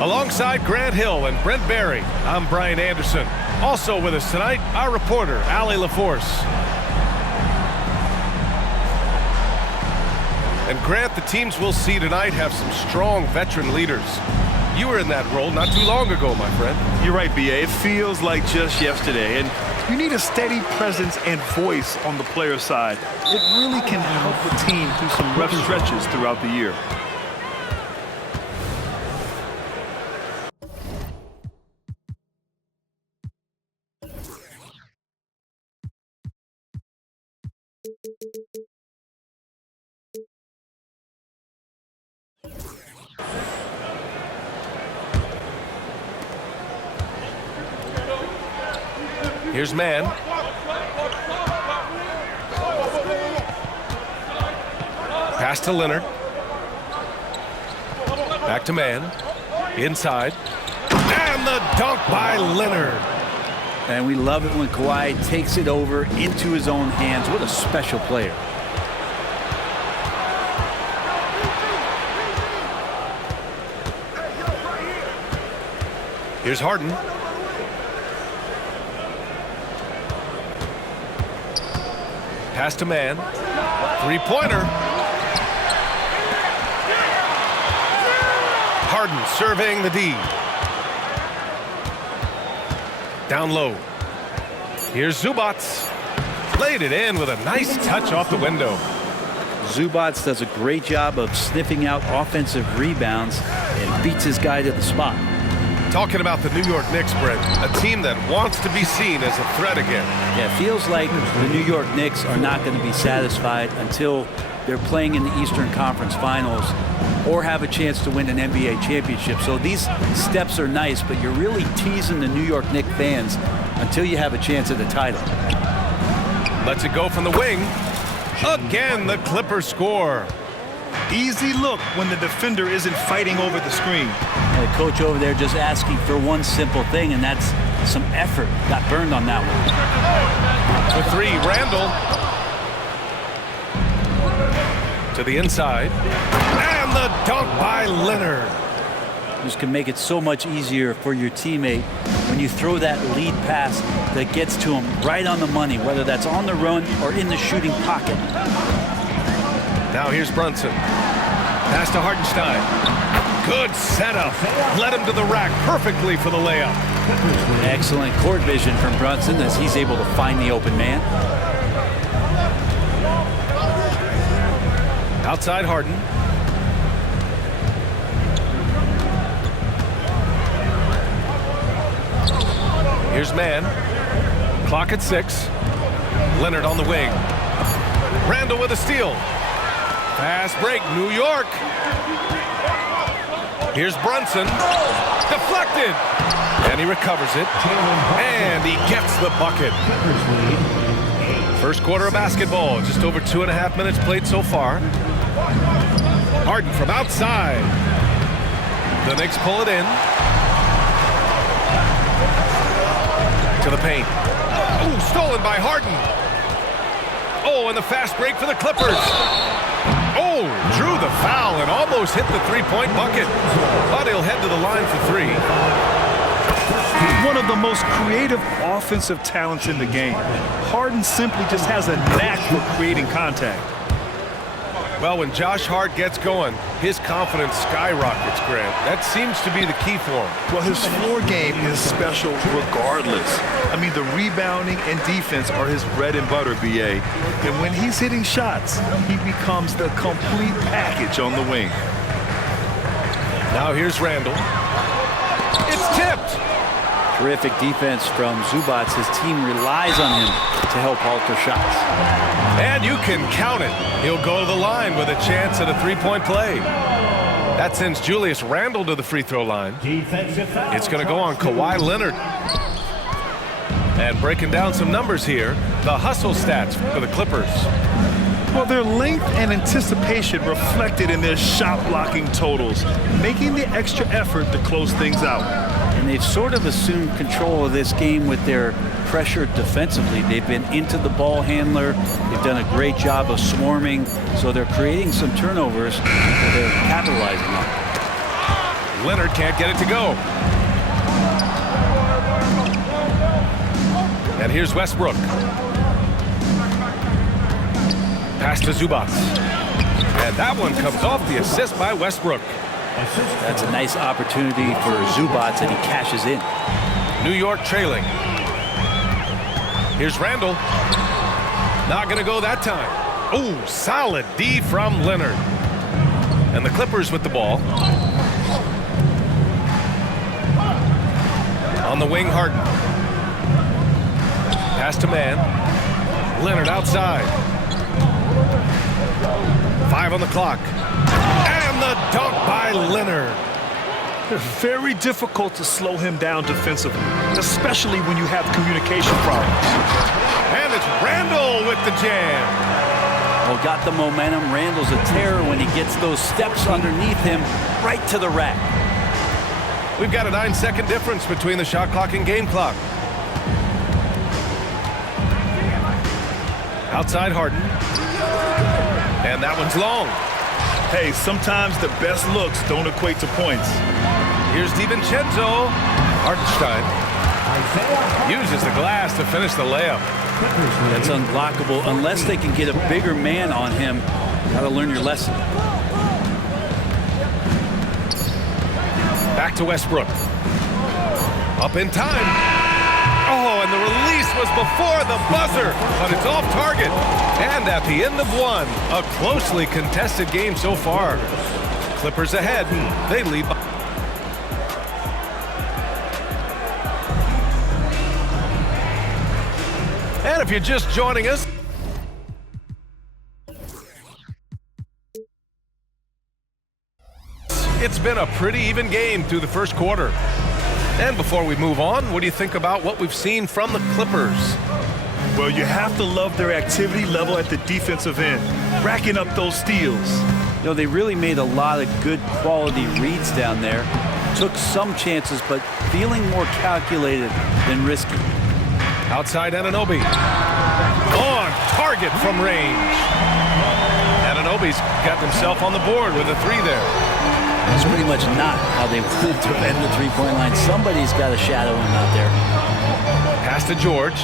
Alongside Grant Hill and Brent Barry, I'm Brian Anderson. Also with us tonight, our reporter, Allie LaForce. And Grant, the teams we'll see tonight have some strong veteran leaders. You were in that role not too long ago, my friend. You're right, B.A. It feels like just yesterday. And you need a steady presence and voice on the player side. It really can help the team through some rough stretches throughout the year. Here's man. Pass to Leonard. Back to man. Inside. And the dunk by Leonard. And we love it when Kawhi takes it over into his own hands. What a special player. Here's Harden. Pass to man. Three-pointer. Harden surveying the D. Down low. Here's Zubats. Laid it in with a nice touch off the window. Zubats does a great job of sniffing out offensive rebounds and beats his guy to the spot. Talking about the New York Knicks, Brent, a team that wants to be seen as a threat again. Yeah, it feels like the New York Knicks are not going to be satisfied until they're playing in the Eastern Conference Finals or have a chance to win an NBA championship. So these steps are nice, but you're really teasing the New York Knicks fans until you have a chance at the title. Lets it go from the wing. Again, the Clippers score. Easy look when the defender isn't fighting over the screen. And the coach over there just asking for one simple thing, and that's some effort. Got burned on that one. For three, Randall. To the inside. And the dunk by Leonard. This can make it so much easier for your teammate when you throw that lead pass that gets to him right on the money, whether that's on the run or in the shooting pocket. Now here's Brunson. Pass to Hartenstein. Good setup. Led him to the rack perfectly for the layup. Excellent court vision from Brunson as he's able to find the open man. Outside Harden. Here's man. Clock at 6. Leonard on the wing. Randall with a steal. Fast break, New York. Here's Brunson. Deflected. And he recovers it. And he gets the bucket. First quarter of basketball. Just over 2.5 minutes played so far. Harden from outside. The Knicks pull it in. To the paint. Ooh, stolen by Harden. Oh, and the fast break for the Clippers. Oh, drew the foul and almost hit the three-point bucket. But he'll head to the line for three. One of the most creative offensive talents in the game. Harden simply just has a knack for creating contact. Well, when Josh Hart gets going, his confidence skyrockets, Grant. That seems to be the key for him. Well, his floor game is special regardless. I mean, the rebounding and defense are his bread and butter, B.A. And when he's hitting shots, he becomes the complete package on the wing. Now here's Randall. It's tipped. Terrific defense from Zubats. His team relies on him to help alter shots. And you can count it. He'll go to the line with a chance at a three-point play. That sends Julius Randle to the free throw line. It's going to go on Kawhi Leonard. And breaking down some numbers here, the hustle stats for the Clippers. Well, their length and anticipation reflected in their shot blocking totals, making the extra effort to close things out. And they've sort of assumed control of this game with their pressure defensively. They've been into the ball handler. They've done a great job of swarming. So they're creating some turnovers that they're capitalizing on. Leonard can't get it to go. And here's Westbrook. Pass to Zubac. And that one comes off the assist by Westbrook. That's a nice opportunity for Zubac, and he cashes in. New York trailing. Here's Randall. Not going to go that time. Oh, solid D from Leonard. And the Clippers with the ball. On the wing, Harden. Pass to man. Leonard outside. 5 on the clock. And the dunk by Leonard. Very difficult to slow him down defensively, especially when you have communication problems. And it's Randall with the jam. Well, got the momentum. Randall's a terror when he gets those steps underneath him right to the rack. We've got a 9-second difference between the shot clock and game clock. Outside Harden. And that one's long. Hey, sometimes the best looks don't equate to points. Here's DiVincenzo. Hartenstein uses the glass to finish the layup. That's unblockable unless they can get a bigger man on him. Got to learn your lesson. Back to Westbrook. Up in time. Oh, and the release was before the buzzer, but it's off target. And at the end of one, a closely contested game so far. Clippers ahead. They lead by. And if you're just joining us, it's been a pretty even game through the first quarter. And before we move on, what do you think about what we've seen from the Clippers? Well, you have to love their activity level at the defensive end, racking up those steals. You know, they really made a lot of good quality reads down there. Took some chances, but feeling more calculated than risky. Outside Anunoby. On target from range. Anunoby's got himself on the board with a 3 there. That's pretty much not how they want to end the three-point line. Somebody's got to shadow him out there. Pass to George.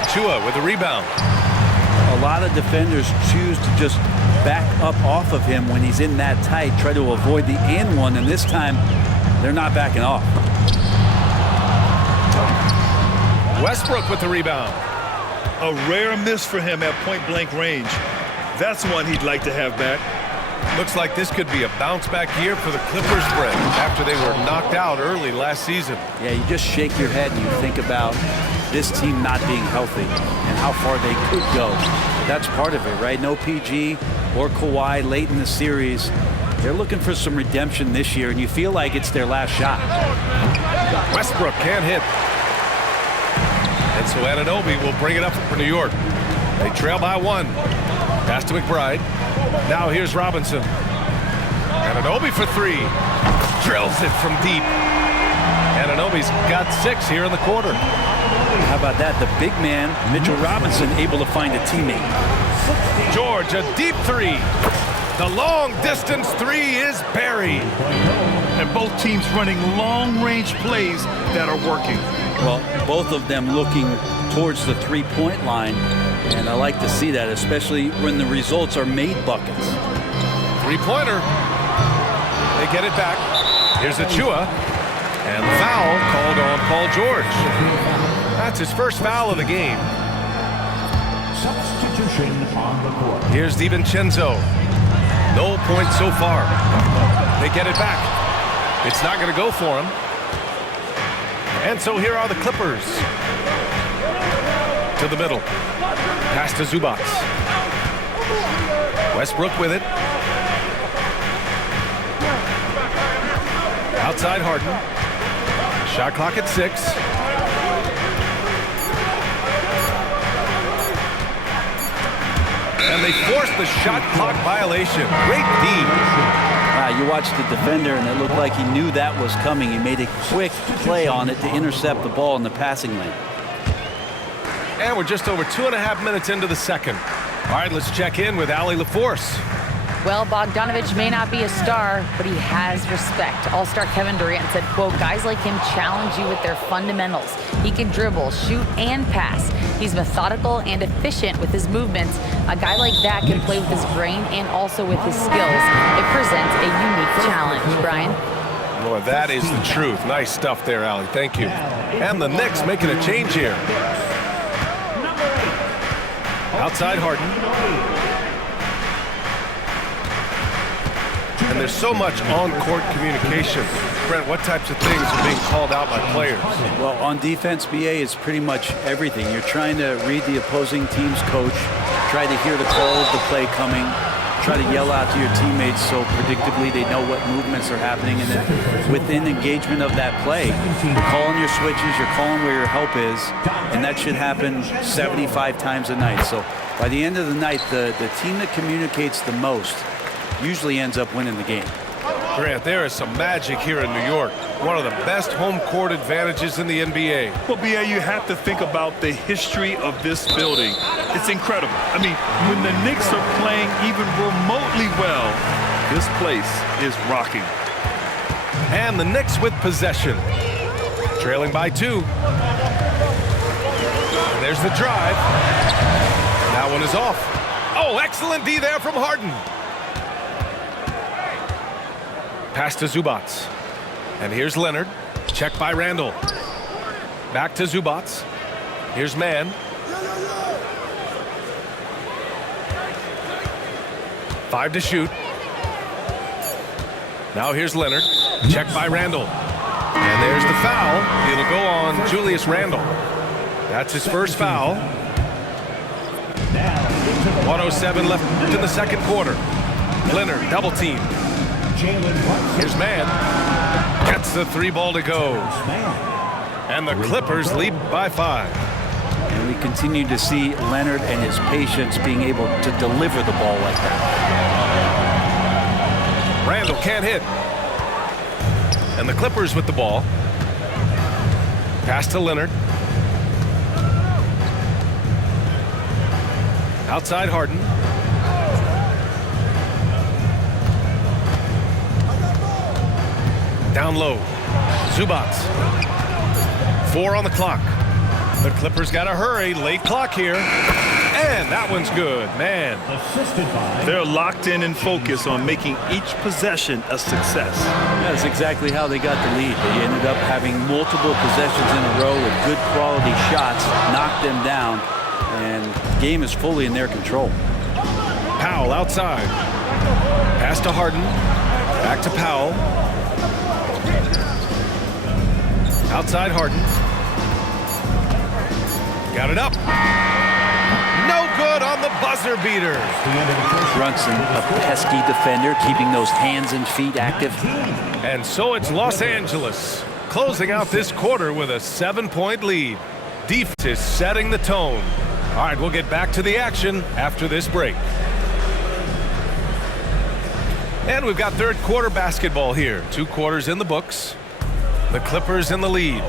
Achua with a rebound. A lot of defenders choose to just back up off of him when he's in that tight, try to avoid the and one, and this time they're not backing off. Westbrook with the rebound. A rare miss for him at point-blank range. That's one he'd like to have back. Looks like this could be a bounce-back year for the Clippers, Brett, after they were knocked out early last season. Yeah, you just shake your head and you think about this team not being healthy and how far they could go. That's part of it, right? No PG or Kawhi late in the series. They're looking for some redemption this year, and you feel like it's their last shot. Westbrook can't hit. And so Anunoby will bring it up for New York. They trail by 1. Pass to McBride. Now here's Robinson. Anunoby for 3. Drills it from deep. Anunoby's got 6 here in the quarter. How about that? The big man, Mitchell Robinson, able to find a teammate. George, a deep 3. The long distance 3 is buried. And both teams running long-range plays that are working. Well, both of them looking towards the three-point line, and I like to see that, especially when the results are made buckets. Three-pointer. They get it back. Here's Achua, and the foul called on Paul George. That's his first foul of the game. Substitution on the court. Here's DiVincenzo. No points so far. They get it back. It's not going to go for him. And so here are the Clippers. To the middle. Pass to Zubac. Westbrook with it. Outside Harden. Shot clock at 6. And they force the shot clock violation. Great D. You watched the defender, and it looked like he knew that was coming. He made a quick play on it to intercept the ball in the passing lane. And we're just over 2.5 minutes into the second. All right, let's check in with Allie LaForce. Well, Bogdanovich may not be a star, but he has respect. All-star Kevin Durant said, quote, guys like him challenge you with their fundamentals. He can dribble, shoot, and pass. He's methodical and efficient with his movements. A guy like that can play with his brain and also with his skills. It presents a unique challenge, Brian. Boy, that is the truth. Nice stuff there, Allie. Thank you. And the Knicks making a change here. Outside Harden. And there's so much on-court communication. Brent, what types of things are being called out by players? Well, on defense, BA, it's pretty much everything. You're trying to read the opposing team's coach, try to hear the call of the play coming, try to yell out to your teammates so predictably they know what movements are happening. And then within engagement of that play, you're calling your switches, you're calling where your help is, and that should happen 75 times a night. So by the end of the night, the team that communicates the most usually ends up winning the game. Grant, there is some magic here in New York. One of the best home court advantages in the NBA. Well, B.A., you have to think about the history of this building. It's incredible. I mean, when the Knicks are playing even remotely well, this place is rocking. And the Knicks with possession. Trailing by 2. And there's the drive. That one is off. Oh, excellent D there from Harden. Pass to Zubats. And here's Leonard. Check by Randall. Back to Zubats. Here's Mann. Five to shoot. Now here's Leonard. Check by Randall. And there's the foul. It'll go on Julius Randle. That's his first foul. 1:07 left in the second quarter. Leonard double team. Here's Mann. Gets the 3 ball to go. And the Clippers lead by 5. And we continue to see Leonard and his patience being able to deliver the ball like that. Randall can't hit. And the Clippers with the ball. Pass to Leonard. Outside Harden. Down low. Zubats. 4 on the clock. The Clippers got to hurry. Late clock here. And that one's good. Man. They're locked in and focused on making each possession a success. That's exactly how they got the lead. They ended up having multiple possessions in a row with good quality shots, knocked them down, and the game is fully in their control. Powell outside. Pass to Harden. Back to Powell. Outside Harden. Got it up. No good on the buzzer beater. Brunson, a pesky defender, keeping those hands and feet active. And so it's Los Angeles closing out this quarter with a 7-point lead. Defense is setting the tone. All right, we'll get back to the action after this break. And we've got third quarter basketball here. 2 quarters in the books. The Clippers in the lead.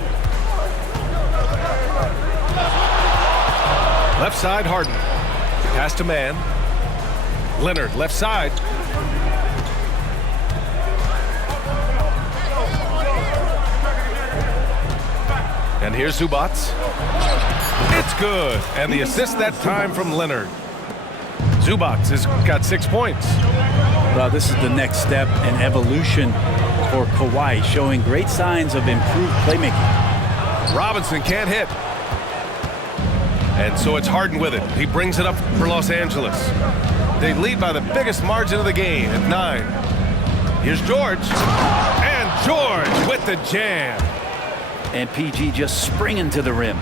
Left side, Harden. Pass to Mann. Leonard, left side. And here's Zubats. It's good. And the assist that time from Leonard. Zubats has got 6 points. Well, this is the next step in evolution for Kawhi, showing great signs of improved playmaking. Robinson can't hit. And so it's Harden with it. He brings it up for Los Angeles. They lead by the biggest margin of the game at 9. Here's George. And George with the jam. And PG just springing to the rim.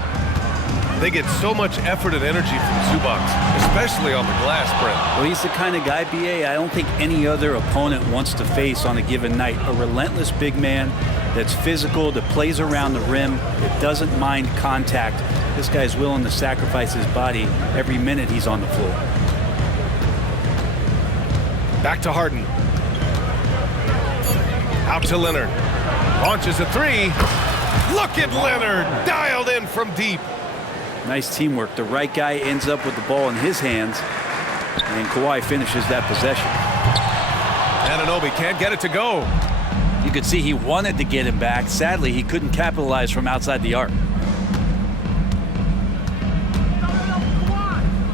They get so much effort and energy from Zubats, especially on the glass, Brent. Well, he's the kind of guy, BA, I don't think any other opponent wants to face on a given night. A relentless big man that's physical, that plays around the rim, that doesn't mind contact. This guy's willing to sacrifice his body every minute he's on the floor. Back to Harden. Out to Leonard. Launches a 3. Look at Leonard, dialed in from deep. Nice teamwork. The right guy ends up with the ball in his hands, and Kawhi finishes that possession. Anunoby can't get it to go. You could see he wanted to get him back. Sadly, he couldn't capitalize from outside the arc.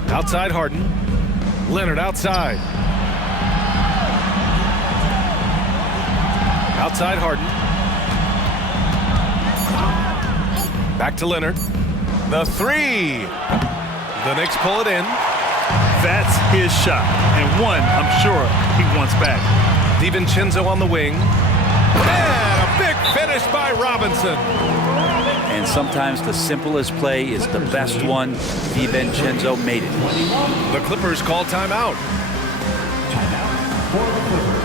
Outside Harden. Leonard outside. Outside Harden. Back to Leonard. The three. The Knicks pull it in. That's his shot, and one I'm sure he wants back. DiVincenzo on the wing. And a big finish by Robinson. And sometimes the simplest play is the best one. DiVincenzo made it. The Clippers call timeout. Timeout for the Clippers.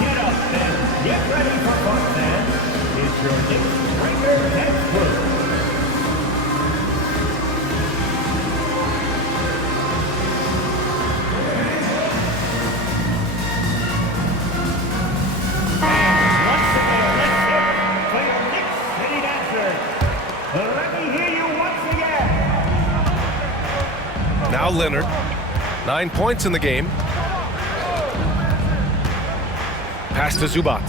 Get up and get ready for fun, fans. It's your Knicks Breaker and Closer. Now Leonard, 9 points in the game. Pass to Zubac.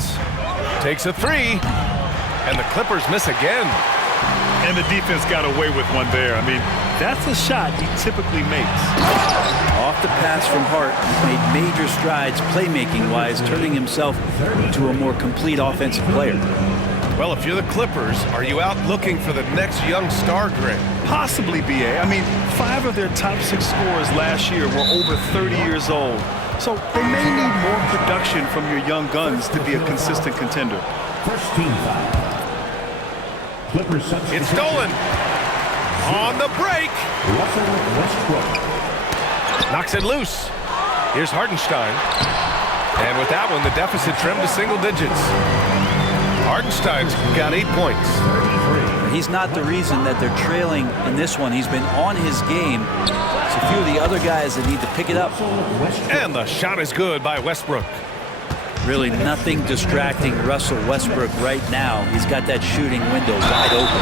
Takes a three, and the Clippers miss again. And the defense got away with one there. I mean, that's a shot he typically makes. Off the pass from Hart, he's made major strides playmaking-wise, turning himself into a more complete offensive player. Well, if you're the Clippers, are you out looking for the next young star, Greg? Possibly, B.A. I mean, 5 of their top 6 scorers last year were over 30 years old. So they may need more production from your young guns to be a consistent contender. First team foul. Clippers substitution. It's stolen. On the break. Russell Westbrook. Knocks it loose. Here's Hartenstein. And with that one, the deficit trimmed to single digits. Hartenstein's got 8 points. He's not the reason that they're trailing in this one. He's been on his game. It's a few of the other guys that need to pick it up. And the shot is good by Westbrook. Really nothing distracting Russell Westbrook right now. He's got that shooting window wide open.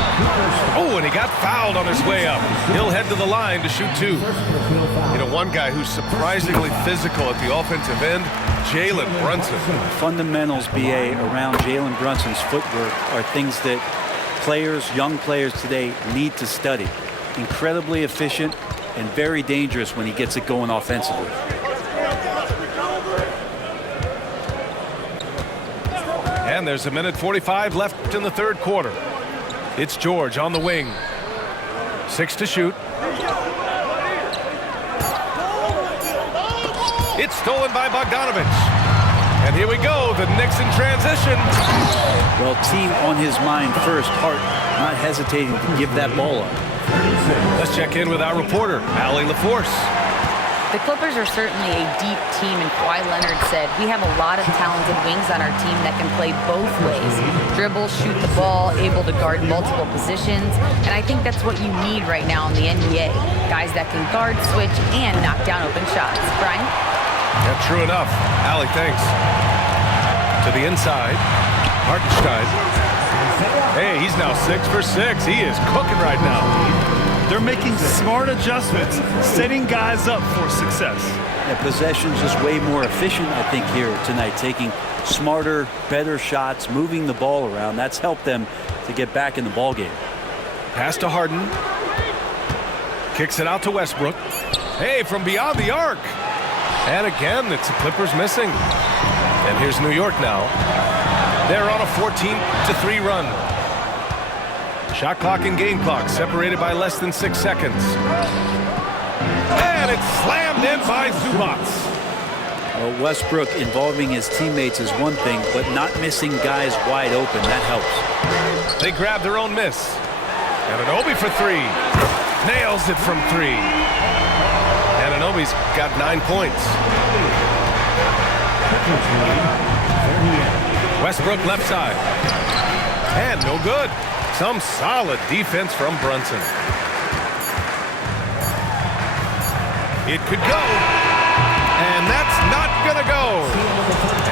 Oh, and he got fouled on his way up. He'll head to the line to shoot 2. You know, one guy who's surprisingly physical at the offensive end, Jalen Brunson. Fundamentals, BA, around Jalen Brunson's footwork are things that young players today need to study. Incredibly efficient and very dangerous when he gets it going offensively. And there's 1:45 left in the third quarter. It's George on the wing. 6 to shoot. It's stolen by Bogdanovich. And here we go, the Knicks in transition. Well, team on his mind first. Hart not hesitating to give that ball up. Let's check in with our reporter, Allie LaForce. The Clippers are certainly a deep team, and Kawhi Leonard said, we have a lot of talented wings on our team that can play both ways. Dribble, shoot the ball, able to guard multiple positions, and I think that's what you need right now in the NBA. Guys that can guard, switch, and knock down open shots. Brian? Yeah, true enough. Allie, thanks. To the inside, Hartenstein. Hey, he's now 6 for 6. He is cooking right now. They're making smart adjustments, setting guys up for success. Yeah, possession's just way more efficient, I think, here tonight. Taking smarter, better shots, moving the ball around. That's helped them to get back in the ball game. Pass to Harden. Kicks it out to Westbrook. Hey, from beyond the arc. And again, it's the Clippers missing. And here's New York now. They're on a 14-3 run. Shot clock and game clock separated by less than 6 seconds. And it's slammed in by Zubac. Well, Westbrook involving his teammates is one thing, but not missing guys wide open, that helps. They grab their own miss. Anunoby for 3. Nails it from 3. Anunoby's got 9 points. Westbrook left side. And no good. Some solid defense from Brunson. It could go. And that's not going to go.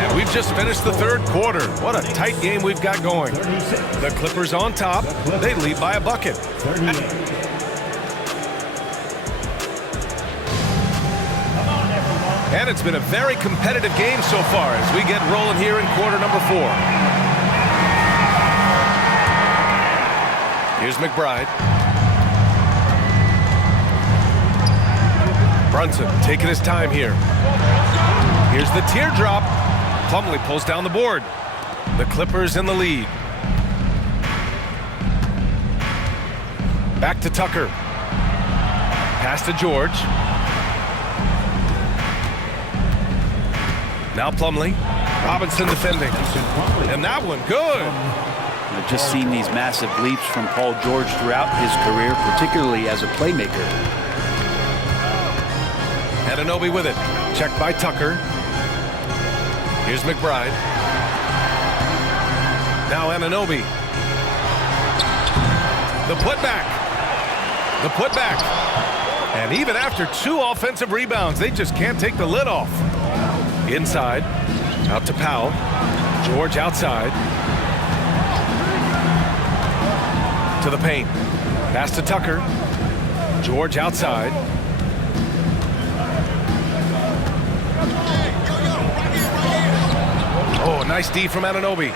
And we've just finished the third quarter. What a tight game we've got going. The Clippers on top. They lead by a bucket. 38. And it's been a very competitive game so far as we get rolling here in quarter number 4. Here's McBride. Brunson taking his time here. Here's the teardrop. Plumlee pulls down the board. The Clippers in the lead. Back to Tucker. Pass to George. Now Plumlee. Robinson defending. And that one, good. I've just seen these massive leaps from Paul George throughout his career, particularly as a playmaker. Anunoby with it. Checked by Tucker. Here's McBride. Now Anunoby. The putback. The putback. And even after 2 offensive rebounds, they just can't take the lid off. Inside. Out to Powell. George outside. To the paint. Pass to Tucker. George outside. Oh, nice D from Anunoby.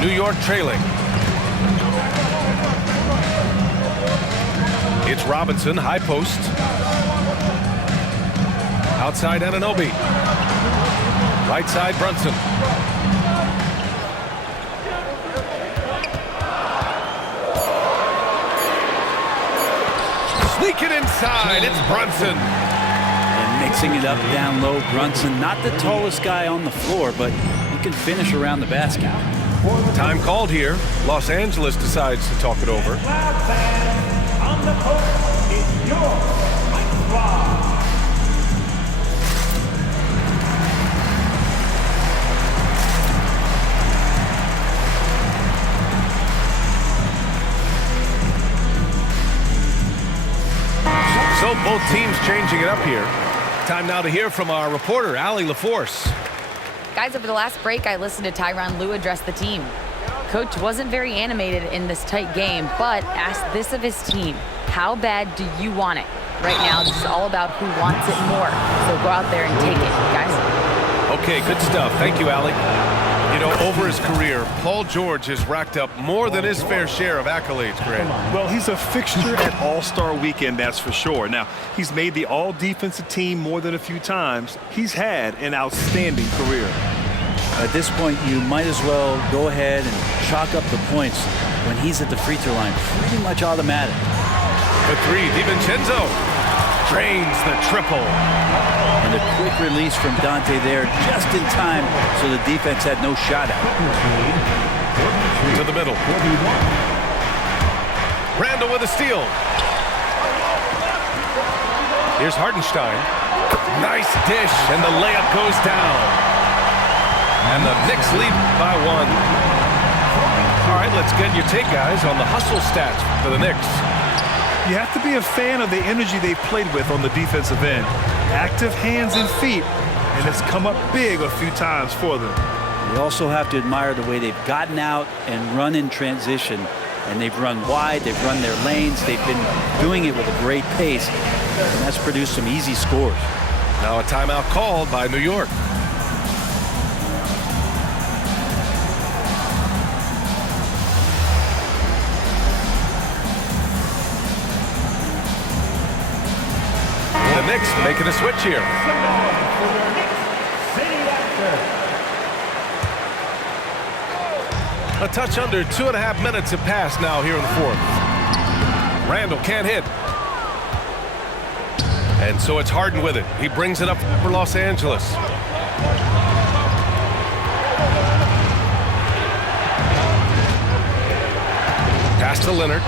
New York trailing. It's Robinson, high post. Outside Anunoby. Right side Brunson. Sneak it inside. It's Brunson. And mixing it up down low, Brunson, not the tallest guy on the floor, but he can finish around the basket. Time called here. Los Angeles decides to talk it over. Cloud fans, on the court, it's your Mike Rob. So both teams changing it up here. Time now to hear from our reporter, Allie LaForce. Guys, over the last break, I listened to Tyronn Lue address the team. Coach wasn't very animated in this tight game, but asked this of his team: how bad do you want it? Right now, this is all about who wants it more. So go out there and take it, guys. Okay, good stuff. Thank you, Allie. You know, over his career, Paul George has racked up more than his fair share of accolades, Grant. Well, he's a fixture at All-Star Weekend, that's for sure. Now, he's made the All-Defensive Team more than a few times. He's had an outstanding career. At this point, you might as well go ahead and chalk up the points when he's at the free throw line. Pretty much automatic. The 3, DiVincenzo drains the triple. And a quick release from Dante there just in time, so the defense had no shot at it. To the middle. Randall with a steal. Here's Hartenstein. Nice dish, and the layup goes down. And the Knicks lead by 1. All right, let's get your take, guys, on the hustle stats for the Knicks. You have to be a fan of the energy they've played with on the defensive end. Active hands and feet, and it's come up big a few times for them. You also have to admire the way they've gotten out and run in transition. And they've run wide, they've run their lanes, they've been doing it with a great pace, and that's produced some easy scores. Now a timeout called by New York. The Knicks making a switch here. A touch under 2.5 minutes have passed now here in the 4th. Randall can't hit. And so it's Harden with it. He brings it up for Los Angeles. Pass to Leonard.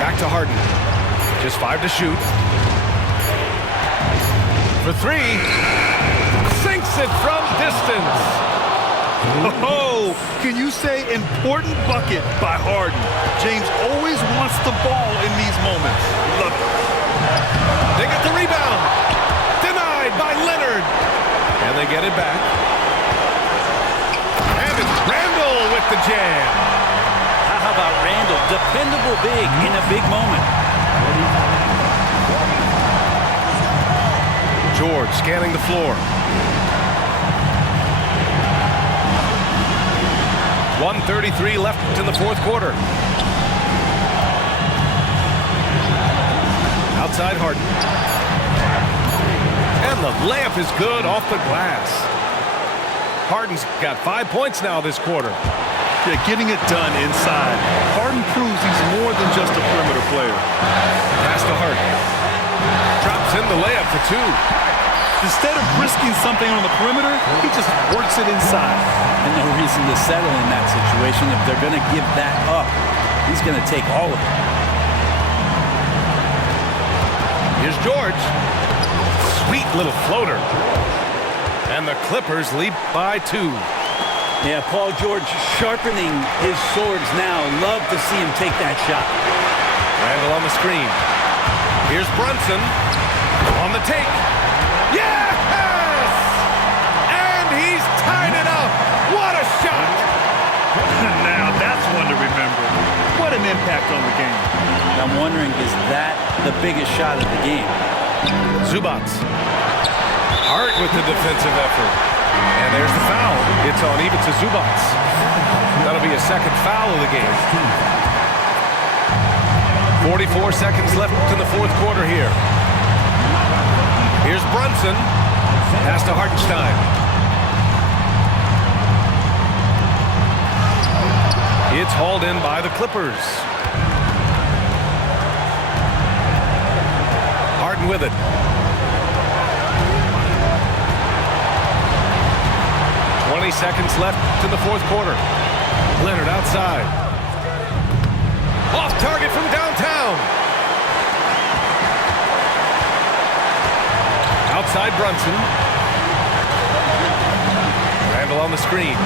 Back to Harden. Just 5 to shoot. For 3. Sinks it from distance. Oh, can you say important bucket by Harden? James always wants the ball in these moments. Love it. They get the rebound. they get it back. And it's Randall with the jam. How about Randall? Dependable big in a big moment. George scanning the floor. 1:33 left in the fourth quarter. Outside Harden. And the layup is good off the glass. Harden's got 5 points now this quarter. Yeah, getting it done inside. Harden proves he's more than just a perimeter player. Pass to Harden. Drops in the layup for two. Instead of risking something on the perimeter, he just works it inside. And no reason to settle in that situation. If they're going to give that up, he's going to take all of it. Here's George. Sweet little floater. And the Clippers lead by 2. Yeah, Paul George sharpening his swords now. Love to see him take that shot. Randall on the screen. Here's Brunson on the take. Yes! And he's tied it up. What a shot! Now that's one to remember. What an impact on the game. I'm wondering, is that the biggest shot of the game? Zubac. Hart with the defensive effort. And there's the foul. It's on Ivica Zubac. That'll be a second foul of the game. 44 seconds left in the fourth quarter here. Here's Brunson. Pass to Hartenstein. It's hauled in by the Clippers. Harden with it. 20 seconds left in the fourth quarter. Leonard outside. Off target from downtown. Outside Brunson. Randall on the screen.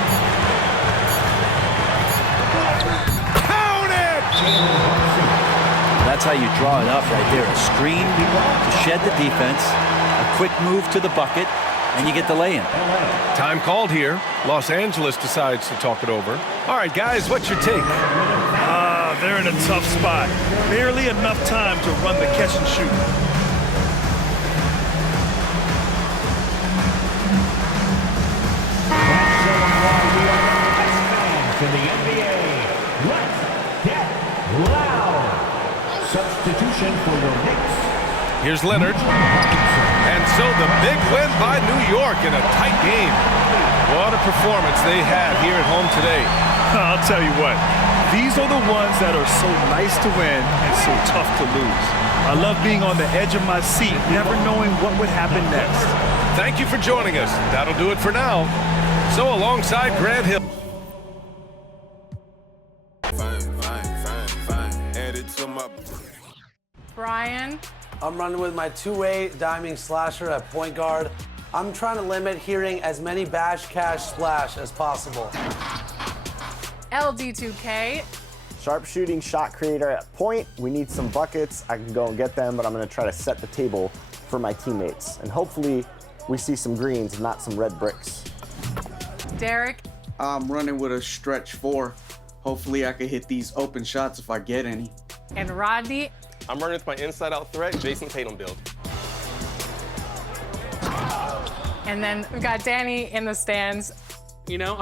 Count it! That's how you draw it up right there. A screen to shed the defense, a quick move to the bucket, and you get the lay-in. Time called here. Los Angeles decides to talk it over. All right, guys, what's your take? They're in a tough spot. Barely enough time to run the catch and shoot. In the NBA, let's get loud. Substitution for your Knicks. Here's Leonard. And so the big win by New York in a tight game. What a performance they had here at home today. I'll tell you what, these are the ones that are so nice to win and so tough to lose. I love being on the edge of my seat, never knowing what would happen next. Thank you for joining us. That'll do it for now. So alongside Grant Hill. Brian. I'm running with my two-way diming slasher at point guard. I'm trying to limit hearing as many bash, cash, splash as possible. LD2K. Sharpshooting shot creator at point. We need some buckets. I can go and get them, but I'm going to try to set the table for my teammates. And hopefully we see some greens and not some red bricks. Derek. I'm running with a stretch 4. Hopefully I can hit these open shots if I get any. And Rodney. I'm running with my inside-out threat, Jason Tatum build. And then we've got Danny in the stands. You know,